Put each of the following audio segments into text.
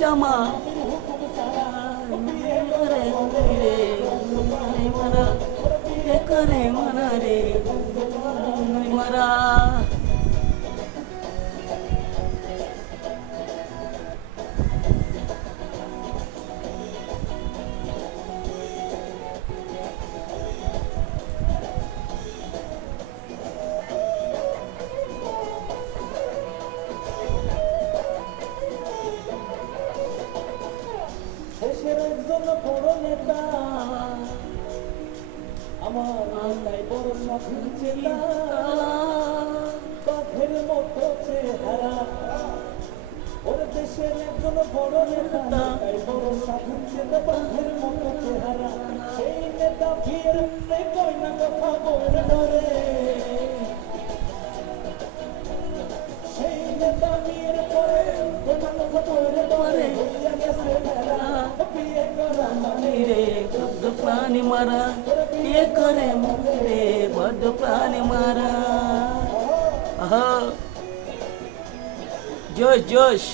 জামা করে মারা রে মারা দেশের একজন বড় নেতা আমার তাই বড় স্বাধীন চেতা বাঘের মতো চেহারা ওর দেশের একজন বড় নেতা তাই বড় স্বাধীন চেতা বাঘের মতো চেহারা সেই নেতা বিয়ের কই না কথা বলে ধরে সেই নেতা বিয়ের পরে কোনা কথা বলে ধরে হইয়া গেছে মেলা বিয়ে করা রে বড্ড প্রাণী মারা বিয়ে করে রে বড্ড প্রাণী মারা জোশ জোশ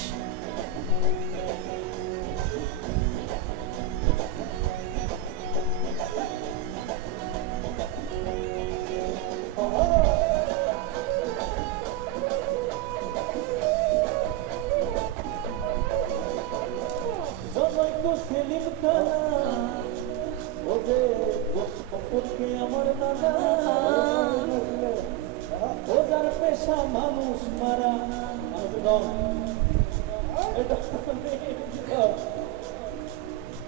জনৈক সেলিম খানা ওদের সম্পর্কে আমার নানা ওদের পেশা মানুষ মারা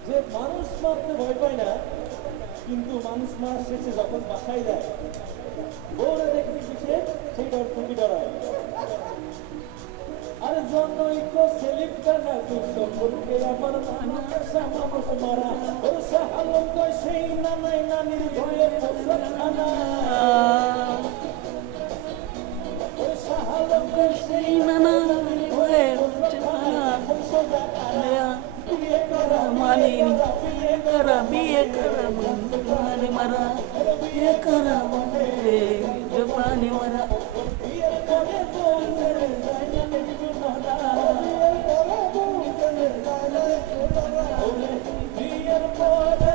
যে মানুষ মারতে ভয় পায় না কিন্তু মানুষ মার শেষে যখন বাসায় যায় বউরে দেখতে পিছিয়ে সেই ডর টুকি ডরায় আর জনৈক সেলিম খানা সম্পর্কে আমার নানা পেশা মানুষ মারা ওর শাহালম কয় সেই নানাই নানির ভয়ে পোষা খানা ওর শাহালম কয় সেই নানা ভয়ে বিয়ে করা মানি বিয়ে করা মারে মারা বিয়ে করা রে প্রাণী মারা বিয়ের পরে বলতে বিয়ের পরে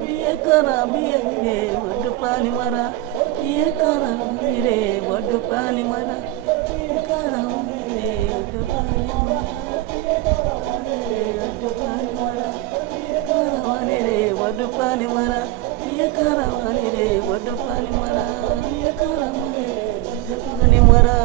বিয়ে করা বিয়ে রে বড্ড প্রাণী মারা বিয়ে করা রে বড্ড প্রাণী মারা বিয়ে করা রে বড্ড প্রাণী মারা বড্ড প্রাণী মারা বিয়ে করা রে বড্ড প্রাণী মারা বিয়ে করা রে বড্ড প্রাণী মারা বিয়ে করা রে বড্ড প্রাণী মারা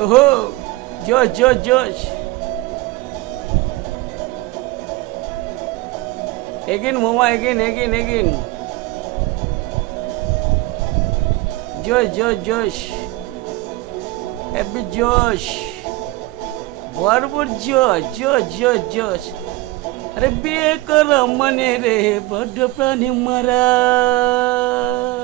Oh, Josh. Again, Mama, again. Josh. Happy Josh. Barbar Josh. अरे बिये करा मने रे बड्ड प्राणी मारा